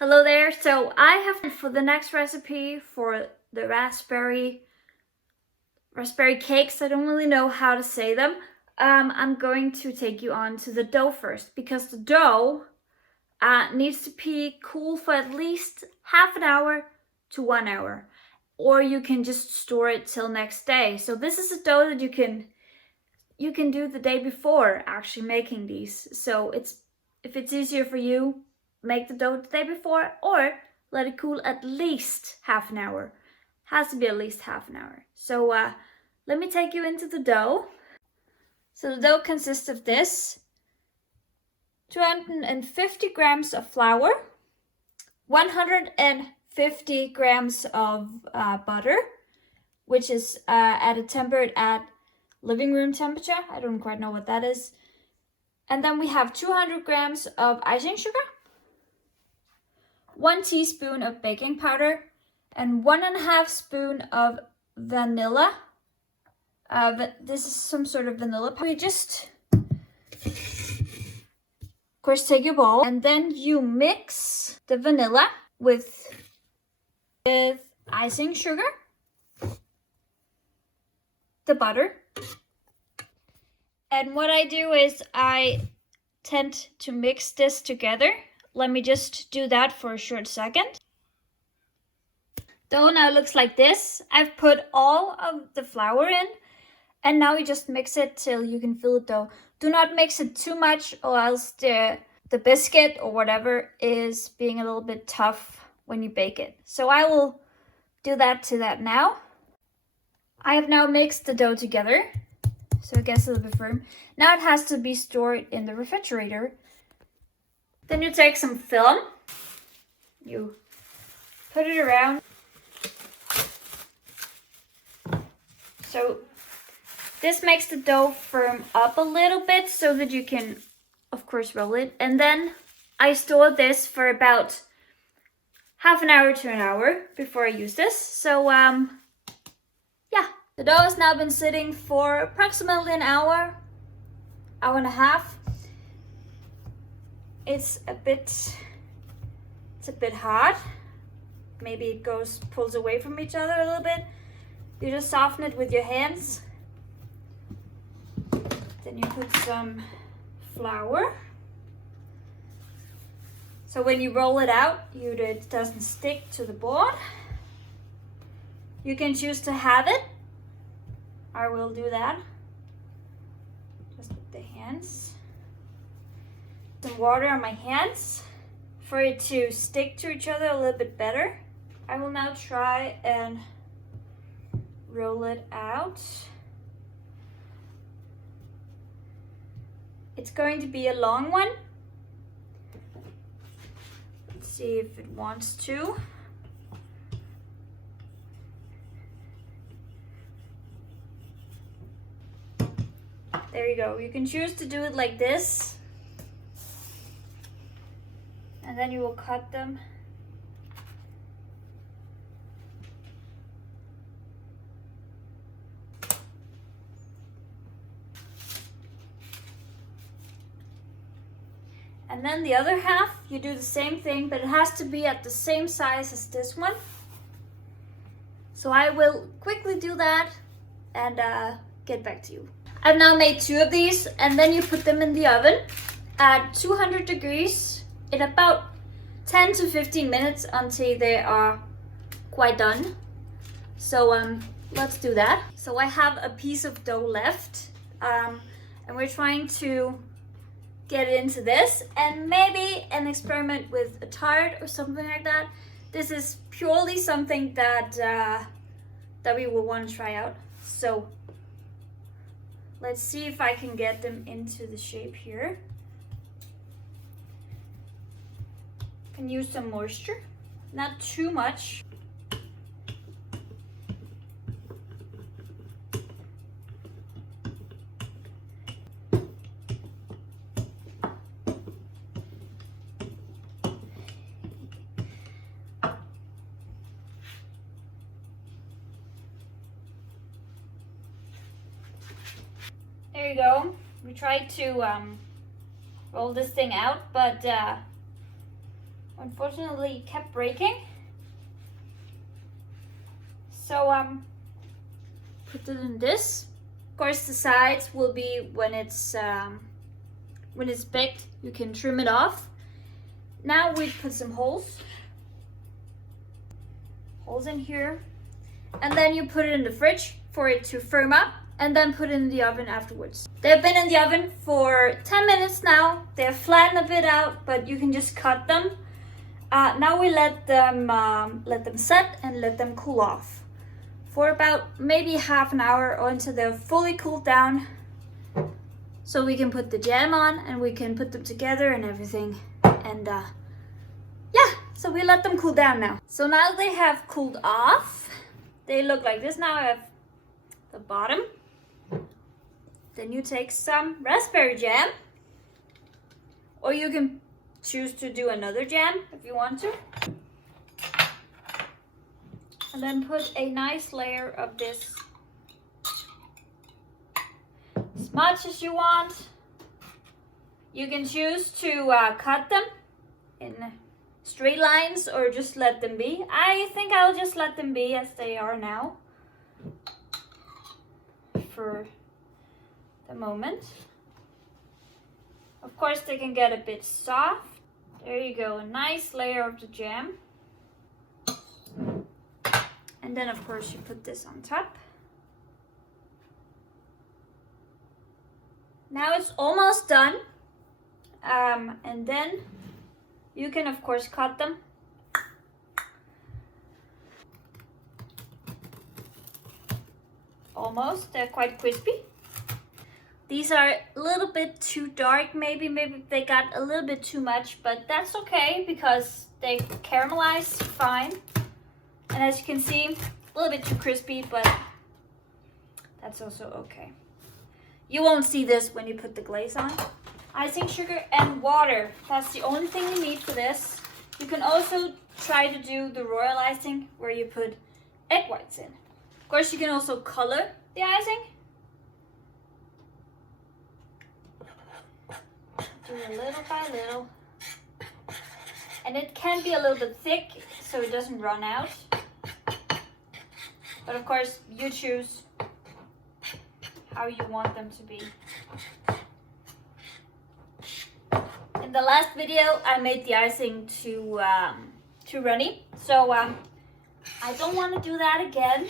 Hello there. So I have for the next recipe for the raspberry cakes. I don't really know how to say them. I'm going to take you on to the dough first because the dough needs to be cool for at least half an hour to 1 hour, or you can just store it till next day. So this is a dough that you can do the day before actually making these. So if it's easier for you, make the dough the day before or let it cool at least half an hour. Has to be at least half an hour. So let me take you into the dough. So the dough consists of this: 250 grams of flour, 150 grams of butter, which is tempered at living room temperature. I don't quite know what that is. And then we have 200 grams of icing sugar, 1 teaspoon of baking powder, and 1.5 spoon of vanilla. This is some sort of vanilla powder. You just, of course, take your bowl and then you mix the vanilla with icing sugar, the butter. And what I do is I tend to mix this together. Let me just do that for a short second. Dough now looks like this. I've put all of the flour in, and now you just mix it till you can feel the dough. Do not mix it too much, or else the biscuit or whatever is being a little bit tough when you bake it. So I will do that to that now. I have now mixed the dough together, so it gets a little bit firm. Now it has to be stored in the refrigerator. Then you take some film, you put it around. So this makes the dough firm up a little bit so that you can, of course, roll it. And then I store this for about half an hour to an hour before I use this. So yeah, the dough has now been sitting for approximately an hour and a half. It's a bit hard. Maybe it pulls away from each other a little bit. You just soften it with your hands. Then you put some flour. So when you roll it out, it doesn't stick to the board. You can choose to have it. I will do that. Just with the hands. Some water on my hands for it to stick to each other a little bit better. I will now try and roll it out. It's going to be a long one. Let's see if it wants to. There you go. You can choose to do it like this. And then you will cut them. And then the other half, you do the same thing, but it has to be at the same size as this one. So I will quickly do that and get back to you. I've now made 2 of these, and then you put them in the oven at 200 degrees in about 10 to 15 minutes until they are quite done. So let's do that. So I have a piece of dough left, and we're trying to get it into this, and maybe an experiment with a tart or something like that. This is purely something that we will want to try out. So let's see if I can get them into the shape here. Can use some moisture, not too much. There you go. We tried to roll this thing out, but Unfortunately, it kept breaking. So put it in this. Of course, the sides will be when it's baked. You can trim it off. Now we put some holes in here, and then you put it in the fridge for it to firm up, and then put it in the oven afterwards. They've been in the oven for 10 minutes now. They're flattened a bit out, but you can just cut them. Now we let them set and let them cool off for about maybe half an hour or until they're fully cooled down, so we can put the jam on and we can put them together and everything. And yeah, so we let them cool down now. So now they have cooled off. They look like this. Now I have the bottom. Then you take some raspberry jam, or you can choose to do another jam if you want to. And then put a nice layer of this, as much as you want. You can choose to cut them in straight lines or just let them be. I think I'll just let them be as they are now for the moment. Of course, they can get a bit soft. There you go, a nice layer of the jam. And then of course you put this on top. Now it's almost done. And then you can of course cut them. Almost, they're quite crispy. These are a little bit too dark, maybe they got a little bit too much, but that's okay because they caramelize fine. And as you can see, a little bit too crispy, but that's also okay. You won't see this when you put the glaze on. Icing sugar and water, that's the only thing you need for this. You can also try to do the royal icing where you put egg whites in. Of course, you can also color the icing. Do it little by little. And it can be a little bit thick so it doesn't run out. But of course, you choose how you want them to be. In the last video, I made the icing too runny, so I don't want to do that again.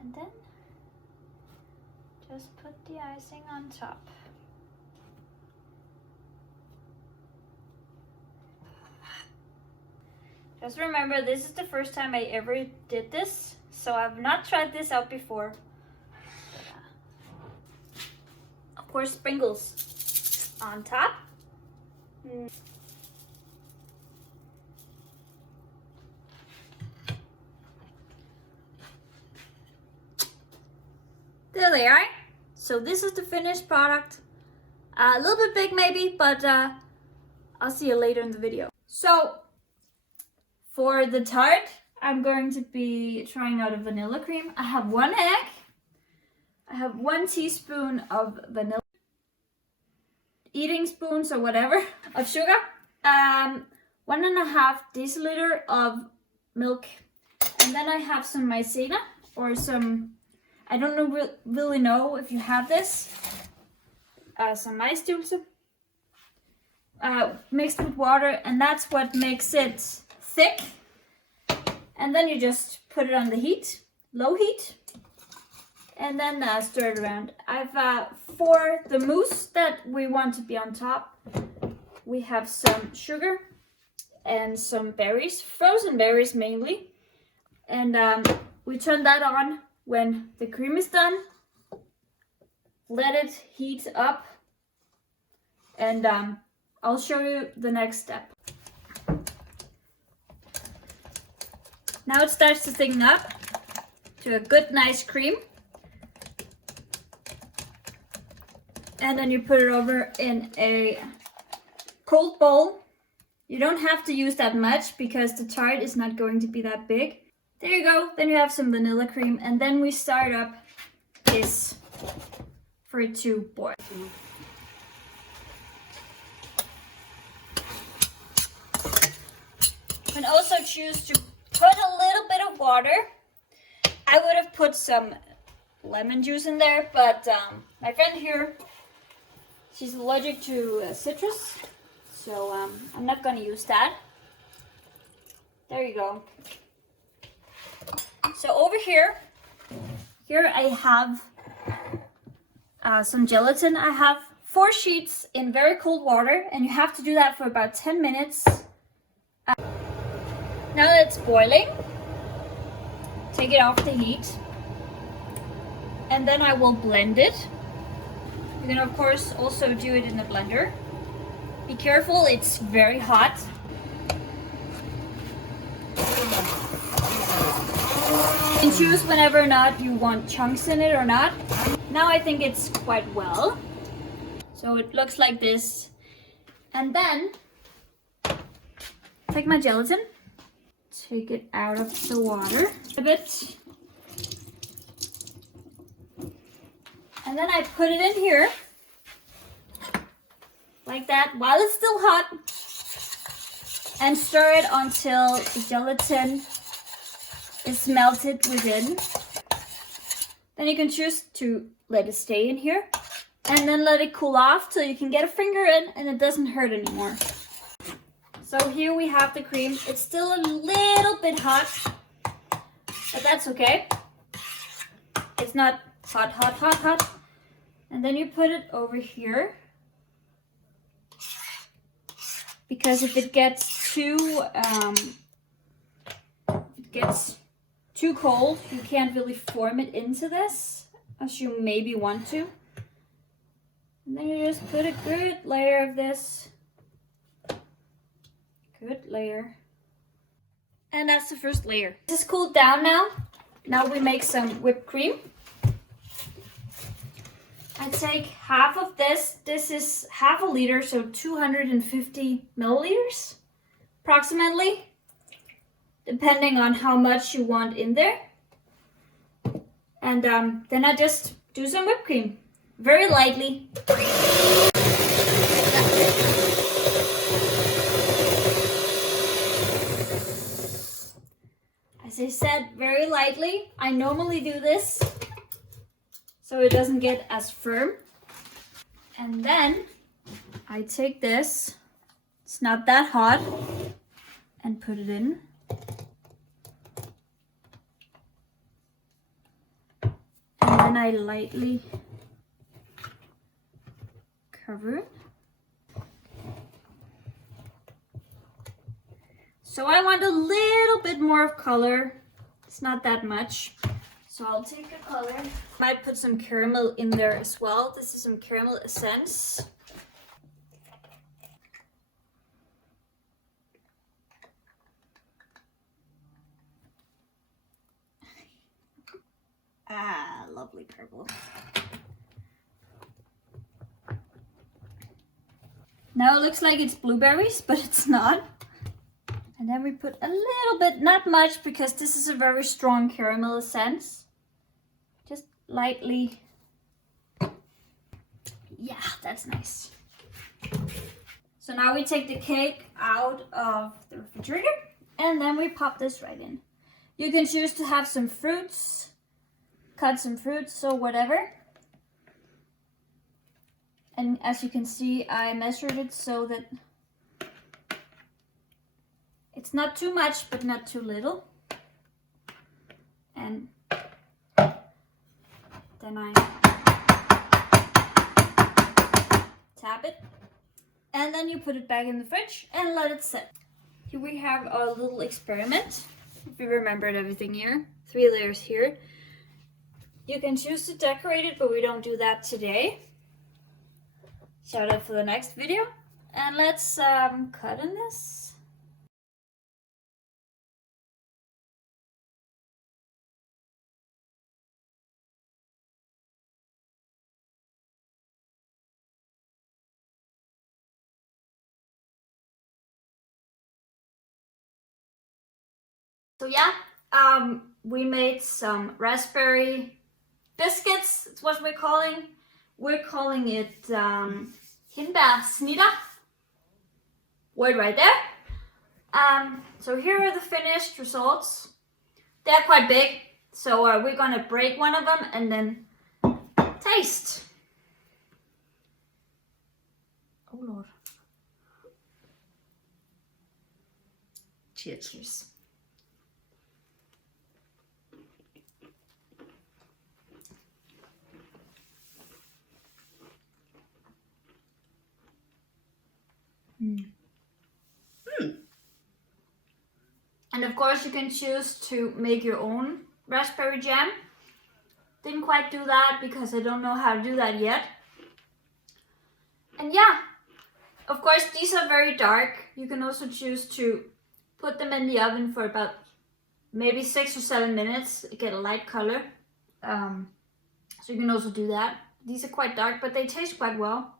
And then just put the icing on top. Just remember, this is the first time I ever did this, so I've not tried this out before. Of course, sprinkles on top. There they are. So this is the finished product. A little bit big maybe, but I'll see you later in the video. So for the tart, I'm going to be trying out a vanilla cream. I have 1 egg. I have 1 teaspoon of vanilla, eating spoons or whatever, of sugar, 1.5 deciliter of milk, and then I have some maizena or some, I don't know, really know if you have this, some maisstuvelse, mixed with water, and that's what makes it thick. And then you just put it on the heat, low heat. And then stir it around. For the mousse that we want to be on top, we have some sugar and some berries, frozen berries mainly. And we turn that on when the cream is done. Let it heat up. And I'll show you the next step. Now it starts to thicken up to a good, nice cream. And then you put it over in a cold bowl. You don't have to use that much because the tart is not going to be that big. There you go. Then you have some vanilla cream. And then we start up this for it to boil. You can also choose to put a little bit of water. I would have put some lemon juice in there, but my friend here, she's allergic to citrus, so I'm not gonna use that. There you go. So over here I have some gelatin. I have 4 sheets in very cold water, and you have to do that for about 10 minutes. Now that it's boiling, take it off the heat, and then I will blend it. You can of course also do it in the blender. Be careful, it's very hot. You can choose whenever or not you want chunks in it or not. Now I think it's quite well. So it looks like this. And then take my gelatin, take it out of the water a bit. And then I put it in here like that while it's still hot, and stir it until the gelatin is melted within. Then you can choose to let it stay in here and then let it cool off till you can get a finger in and it doesn't hurt anymore. So here we have the cream. It's still a little bit hot, but that's okay. It's not hot, hot, hot, hot. And then you put it over here, because if it gets too cold, you can't really form it into this as you maybe want to. And then you just put a good layer of this. Good layer. And that's the first layer. This is cooled down now. Now we make some whipped cream. I take half of this. This is half a liter, so 250 milliliters, approximately, depending on how much you want in there. And then I just do some whipped cream, very lightly. As I said, very lightly. I normally do this so it doesn't get as firm. And then I take this, it's not that hot, and put it in. And then I lightly cover it. So I want a little bit more of color. It's not that much. So I'll take a color. Might put some caramel in there as well. This is some caramel essence. Ah, lovely purple. Now it looks like it's blueberries, but it's not. And then we put a little bit, not much, because this is a very strong caramel essence. Just lightly. Yeah, that's nice. So now we take the cake out of the refrigerator and then we pop this right in. You can choose to have some fruits, cut some fruits or whatever. And as you can see, I measured it so that it's not too much, but not too little. And then I tap it. And then you put it back in the fridge and let it sit. Here we have our little experiment. If you remembered everything here. 3 layers here. You can choose to decorate it, but we don't do that today. Shout out for the next video. And let's cut in this. So yeah, we made some raspberry biscuits. It's what we're calling. We're calling it hindbærsnitter. Word right there. So here are the finished results. They're quite big, so we're gonna break one of them and then taste. Oh Lord. Cheers. Cheers. And of course you can choose to make your own raspberry jam. Didn't quite do that because I don't know how to do that yet. And yeah, of course these are very dark. You can also choose to put them in the oven for about maybe 6 or 7 minutes, get a light color. So you can also do that. These are quite dark, but they taste quite well.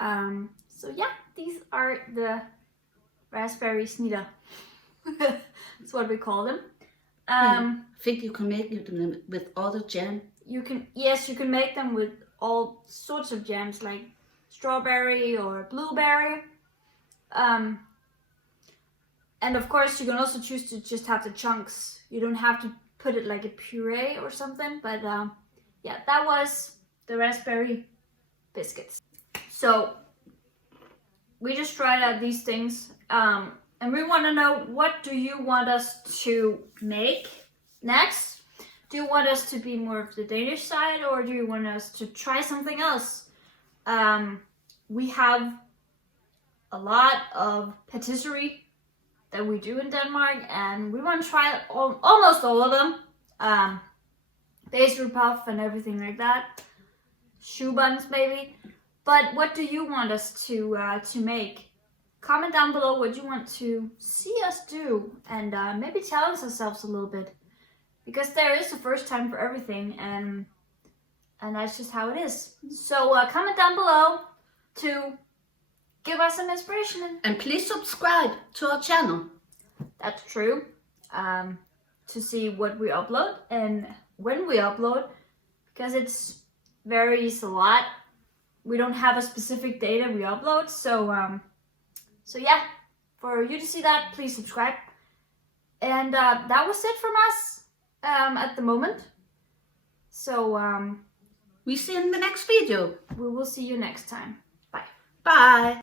So yeah, these are the raspberry snitter. That's what we call them. I think you can make them with other jam. You can make them with all sorts of jams, like strawberry or blueberry. And of course you can also choose to just have the chunks. You don't have to put it like a puree or something, but yeah, that was the raspberry biscuits. So we just tried out these things, and we want to know, what do you want us to make next? Do you want us to be more of the Danish side, or do you want us to try something else? We have a lot of patisserie that we do in Denmark, and we want to try almost all of them. Pastry puff and everything like that. Shoe buns maybe. But what do you want us to make? Comment down below what you want to see us do, and maybe challenge ourselves a little bit, because there is a first time for everything, and that's just how it is. So comment down below to give us some inspiration. And please subscribe to our channel. That's true. To see what we upload and when we upload, because it varies a lot. We don't have a specific date that we upload, so yeah, for you to see that, please subscribe. And that was it from us at the moment. So We see you in the next video. we will see you next time. Bye. Bye.